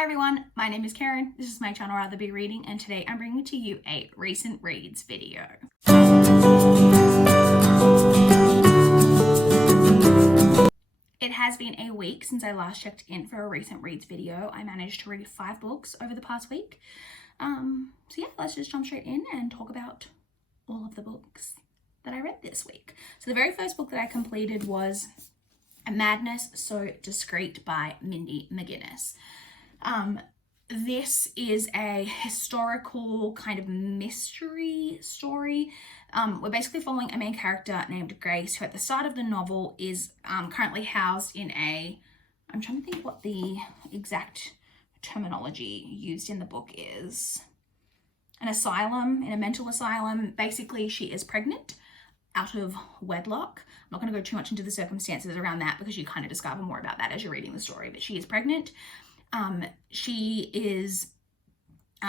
Hi everyone, my name is Karen, this is my channel RatherBeReading, and today I'm bringing to you a recent reads video. It has been a week since I last checked in for a recent reads video. I managed to read 5 books over the past week. So yeah, let's just jump straight in and talk about all of the books that I read this week. So the very first book that I completed was Madness So Discreet by Mindy McGinnis. This is a historical kind of mystery story. We're basically following a main character named Grace, who at the start of the novel is currently housed in I'm trying to think what the exact terminology used in the book is. An asylum, in a mental asylum. Basically, she is pregnant out of wedlock. I'm not going to go too much into the circumstances around that because you kind of discover more about that as you're reading the story, but she is pregnant. She is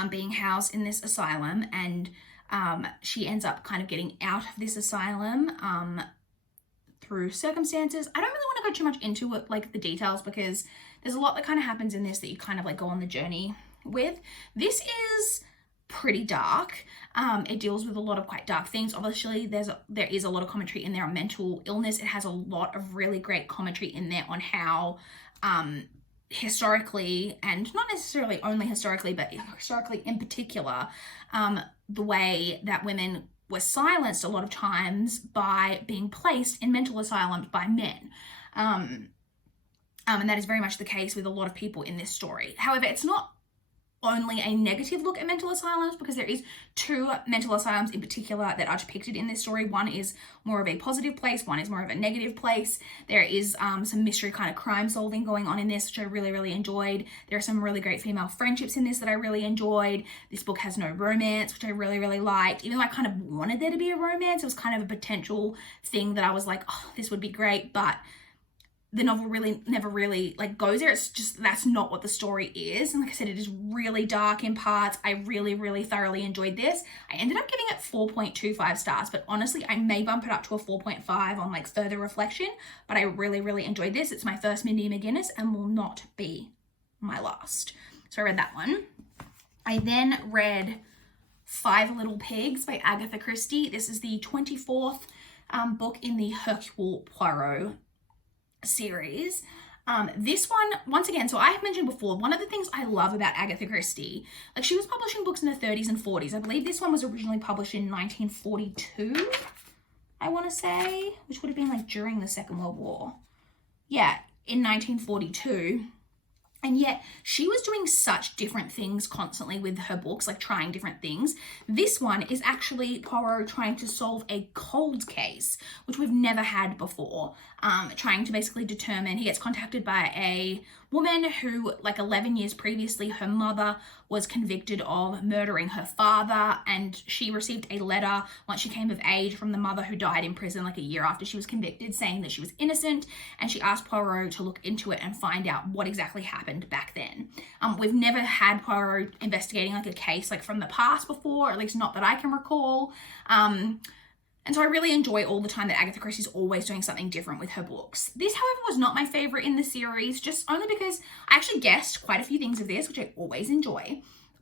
being housed in this asylum, and she ends up kind of getting out of this asylum through circumstances. I don't really want to go too much into it, like the details, because there's a lot that kind of happens in this that you kind of like go on the journey with. This is pretty dark. It deals with a lot of quite dark things. Obviously, there is a lot of commentary in there on mental illness. It has a lot of really great commentary in there on how historically, and not necessarily only historically, but historically in particular, the way that women were silenced a lot of times by being placed in mental asylums by men. And that is very much the case with a lot of people in this story. However, it's not only a negative look at mental asylums, because there is 2 mental asylums in particular that are depicted in this story. One is more of a positive place, one is more of a negative place. There is some mystery kind of crime solving going on in this, which I really enjoyed. There are some really great female friendships in this that I really enjoyed. This book has no romance, which I really liked. Even though I kind of wanted there to be a romance, it was kind of a potential thing that I was like, oh, this would be great, but the novel never really like goes there. It's just, that's not what the story is. And like I said, it is really dark in parts. I really thoroughly enjoyed this. I ended up giving it 4.25 stars, but honestly, I may bump it up to a 4.5 on like further reflection, but I really enjoyed this. It's my first Mindy McGinnis and will not be my last. So I read that one. I then read 5 Little Pigs by Agatha Christie. This is the 24th book in the Hercule Poirot series. This one, once again, so I have mentioned before, one of the things I love about Agatha Christie, like she was publishing books in the 30s and 40s. I believe this one was originally published in 1942, I want to say, which would have been like during the Second World War. Yeah, in 1942. And yet she was doing such different things constantly with her books, like trying different things. This one is actually Poirot trying to solve a cold case, which we've never had before. Trying to basically determine, he gets contacted by a woman who, like 11 years previously, her mother was convicted of murdering her father, and she received a letter once she came of age from the mother, who died in prison like a year after she was convicted, saying that she was innocent, and she asked Poirot to look into it and find out what exactly happened back then. We've never had Poirot investigating like a case like from the past before, or at least not that I can recall. And so I really enjoy all the time that Agatha Christie is always doing something different with her books. This, however, was not my favorite in the series, just only because I actually guessed quite a few things of this, which I always enjoy.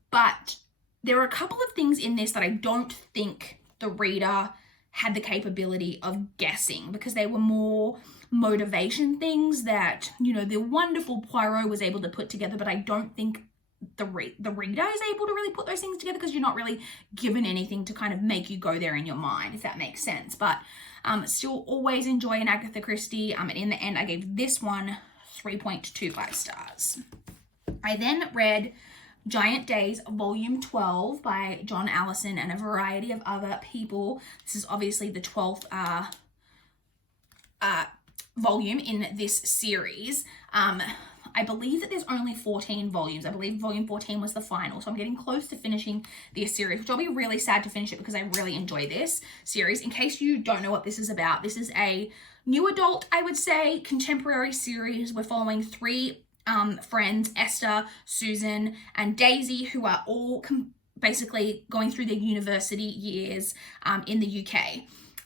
But there are a couple of things in this that I don't think the reader had the capability of guessing, because they were more motivation things that, you know, the wonderful Poirot was able to put together, but I don't think the reader is able to really put those things together, because you're not really given anything to kind of make you go there in your mind, if that makes sense. But still always enjoy an Agatha Christie, and in the end I gave this one 3.25 stars. I then read Giant Days Volume 12 by John Allison and a variety of other people. This is obviously the 12th volume in this series. I believe that there's only 14 volumes. I believe volume 14 was the final. So I'm getting close to finishing this series, which I'll be really sad to finish it because I really enjoy this series. In case you don't know what this is about, this is a new adult, I would say, contemporary series. We're following 3 friends, Esther, Susan, and Daisy, who are all basically going through their university years in the UK.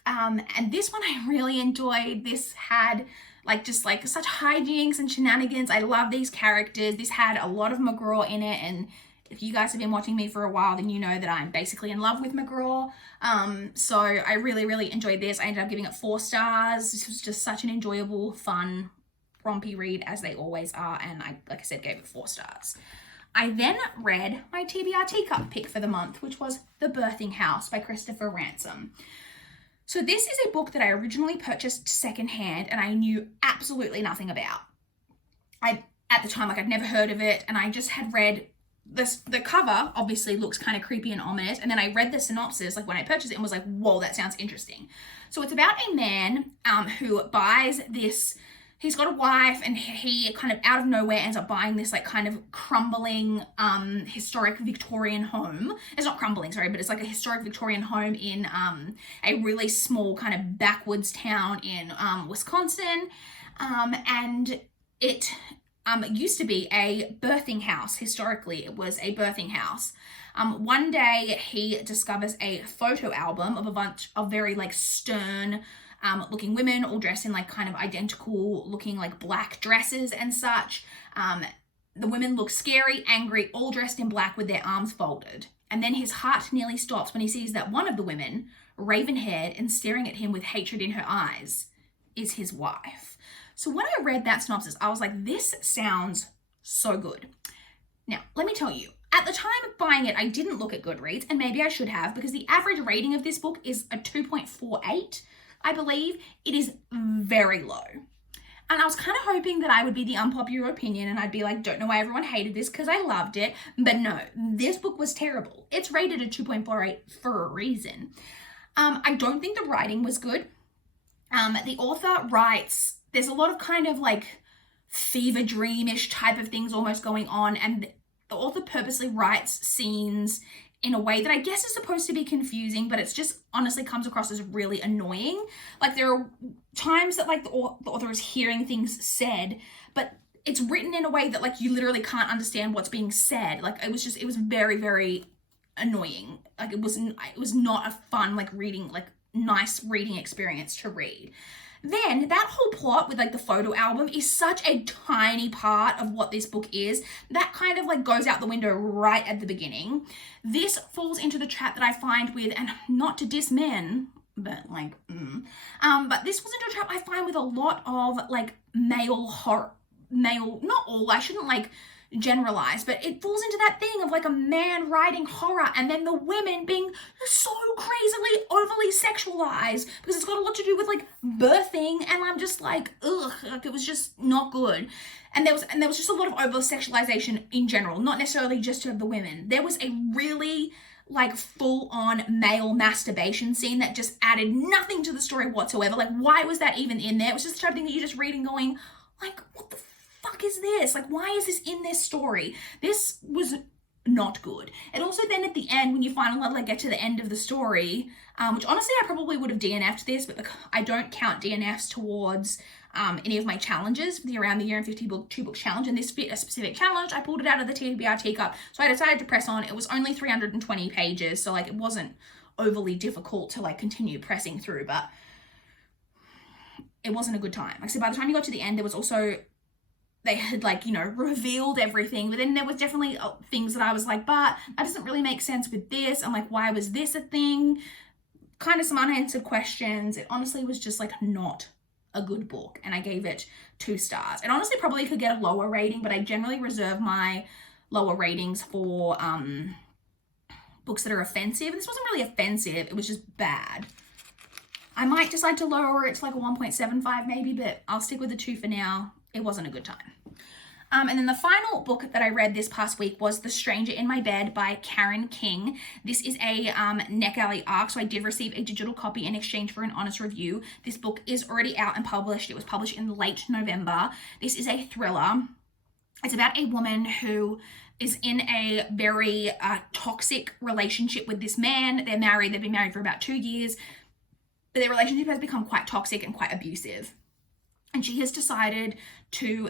And this one I really enjoyed. This had like just like such hijinks and shenanigans. I love these characters. This had a lot of McGraw in it, and if you guys have been watching me for a while, then you know that I'm basically in love with McGraw. So I really, really enjoyed this. I ended up giving it 4 stars. This was just such an enjoyable, fun, rompy read, as they always are, and I, like I said, gave it 4 stars. I then read my TBR Cup pick for the month, which was The Birthing House by Christopher Ransom. So this is a book that I originally purchased secondhand and I knew absolutely nothing about. At the time, like, I'd never heard of it, and I just had read this. The cover obviously looks kind of creepy and ominous, and then I read the synopsis, like when I purchased it, and was like, whoa, that sounds interesting. So it's about a man who buys this. He's got a wife, and he kind of out of nowhere ends up buying this like kind of crumbling historic Victorian home. It's not crumbling, sorry, but it's like a historic Victorian home in a really small kind of backwoods town in Wisconsin. And it used to be a birthing house. Historically, it was a birthing house. One day he discovers a photo album of a bunch of very like stern looking women, all dressed in like kind of identical looking like black dresses and such. The women look scary, angry, all dressed in black with their arms folded. And then his heart nearly stops when he sees that one of the women, raven-haired and staring at him with hatred in her eyes, is his wife. So when I read that synopsis, I was like, this sounds so good. Now, let me tell you, at the time of buying it, I didn't look at Goodreads, and maybe I should have, because the average rating of this book is a 2.48. I believe. It is very low. And I was kind of hoping that I would be the unpopular opinion and I'd be like, don't know why everyone hated this because I loved it. But no, this book was terrible. It's rated a 2.48 for a reason. I don't think the writing was good. The author writes, there's a lot of kind of like fever dreamish type of things almost going on, and the author purposely writes scenes in a way that I guess is supposed to be confusing, but it's just honestly comes across as really annoying. Like there are times that like the author is hearing things said, but it's written in a way that like you literally can't understand what's being said. Like it was very, very annoying. Like it was not a fun like reading, like nice reading experience to read. Then that whole plot with like the photo album is such a tiny part of what this book is. That kind of like goes out the window right at the beginning. This falls into the trap that I find with, and not to diss men, but like, but this falls into a trap I find with a lot of like male horror, not all, I shouldn't like generalize, but it falls into that thing of like a man writing horror and then the women being so crazily overly sexualized because it's got a lot to do with like birthing, and I'm just like, ugh, like it was just not good. And there was just a lot of over sexualization in general, not necessarily just of the women. There was a really like full on male masturbation scene that just added nothing to the story whatsoever. Like why was that even in there? It was just the type of thing that you just read and going like, what the fuck is this? Like, why is this in this story? This was not good. And also then at the end, when you finally like get to the end of the story, which honestly I probably would have DNF'd this, but I don't count DNFs towards any of my challenges for the Around the Year in 52 book challenge, and this fit a specific challenge. I pulled it out of the TBR teacup, so I decided to press on. It was only 320 pages, so like it wasn't overly difficult to like continue pressing through, but it wasn't a good time. Like, so by the time you got to the end, there was also, they had like, you know, revealed everything, but then there was definitely things that I was like, but that doesn't really make sense with this. I'm like, why was this a thing? Kind of some unanswered questions. It honestly was just like not a good book, and I gave it 2 stars. It honestly probably could get a lower rating, but I generally reserve my lower ratings for books that are offensive. This wasn't really offensive, it was just bad. I might decide to lower it to like a 1.75 maybe, but I'll stick with the 2 for now. It wasn't a good time. And then the final book that I read this past week was The Stranger in My Bed by Karen King. This is a NetGalley ARC, so I did receive a digital copy in exchange for an honest review. This book is already out and published. It was published in late November. This is a thriller. It's about a woman who is in a very toxic relationship with this man. They're married. They've been married for about 2 years. But their relationship has become quite toxic and quite abusive. And she has decided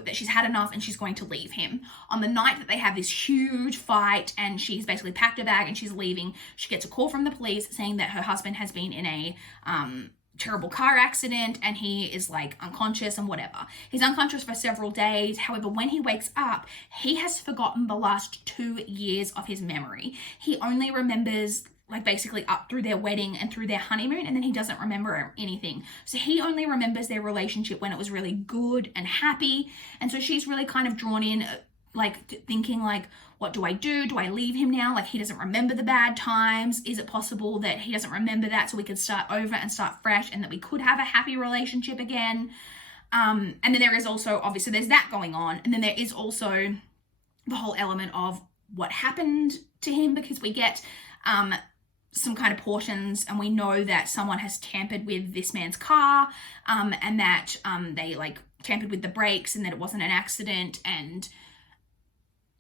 that she's had enough and she's going to leave him. On the night that they have this huge fight and she's basically packed her bag and she's leaving, she gets a call from the police saying that her husband has been in a terrible car accident and he is like unconscious and whatever. He's unconscious for several days. However, when he wakes up, he has forgotten the last 2 years of his memory. He only remembers like basically up through their wedding and through their honeymoon, and then he doesn't remember anything. So he only remembers their relationship when it was really good and happy. And so she's really kind of drawn in, like thinking like, what do I do? Do I leave him now? Like, he doesn't remember the bad times. Is it possible that he doesn't remember that so we could start over and start fresh and that we could have a happy relationship again? And then there is also, obviously there's that going on. And then there is also the whole element of what happened to him, because we get some kind of portions and we know that someone has tampered with this man's car, and that they like tampered with the brakes and that it wasn't an accident. And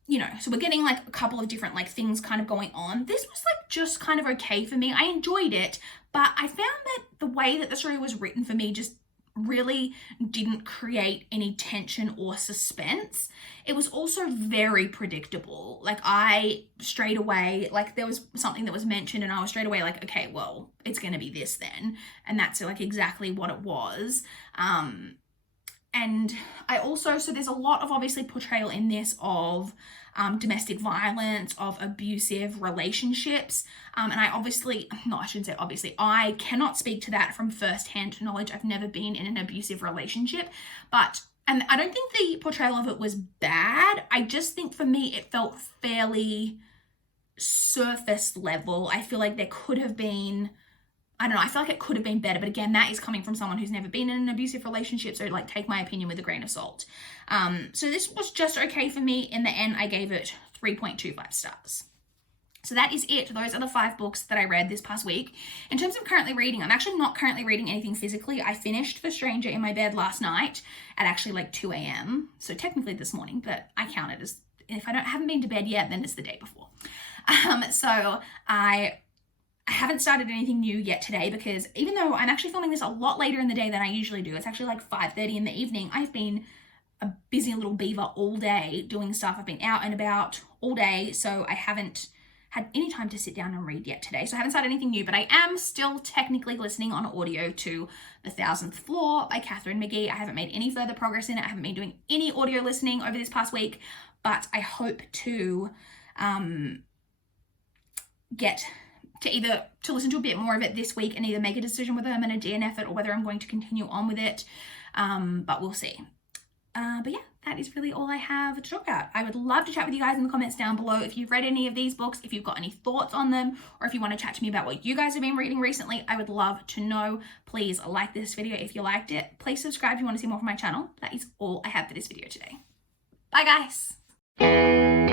you know, so we're getting like a couple of different like things kind of going on. This was like just kind of okay for me. I enjoyed it, but I found that the way that the story was written for me just really didn't create any tension or suspense. It was also very predictable. Like, I straight away, like there was something that was mentioned and I was straight away like, okay, well, it's going to be this then. And that's like exactly what it was. And I also, so there's a lot of obviously portrayal in this of domestic violence, of abusive relationships. And I obviously, no, I shouldn't say obviously, I cannot speak to that from firsthand knowledge. I've never been in an abusive relationship, and I don't think the portrayal of it was bad. I just think for me, it felt fairly surface level. I feel like there could have been, I don't know, I feel like it could have been better, but again, that is coming from someone who's never been in an abusive relationship, so like take my opinion with a grain of salt. So this was just okay for me. In the end, I gave it 3.25 stars. So that is it. Those are the 5 books that I read this past week. In terms of currently reading, I'm actually not currently reading anything physically. I finished The Stranger in my bed last night at actually like 2 a.m. So technically this morning, but I count it as, if I haven't been to bed yet, then it's the day before. So I haven't started anything new yet today, because even though I'm actually filming this a lot later in the day than I usually do, it's actually like 5:30 in the evening, I've been a busy little beaver all day doing stuff. I've been out and about all day, so I haven't had any time to sit down and read yet today. So I haven't started anything new, but I am still technically listening on audio to The 1000th Floor by Katharine McGee. I haven't made any further progress in it. I haven't been doing any audio listening over this past week, but I hope to get to listen to a bit more of it this week and either make a decision whether I'm going to DNF it or whether I'm going to continue on with it. But we'll see. But yeah, that is really all I have to talk about. I would love to chat with you guys in the comments down below if you've read any of these books, if you've got any thoughts on them, or if you want to chat to me about what you guys have been reading recently. I would love to know. Please like this video if you liked it. Please subscribe if you want to see more from my channel. That is all I have for this video today. Bye guys.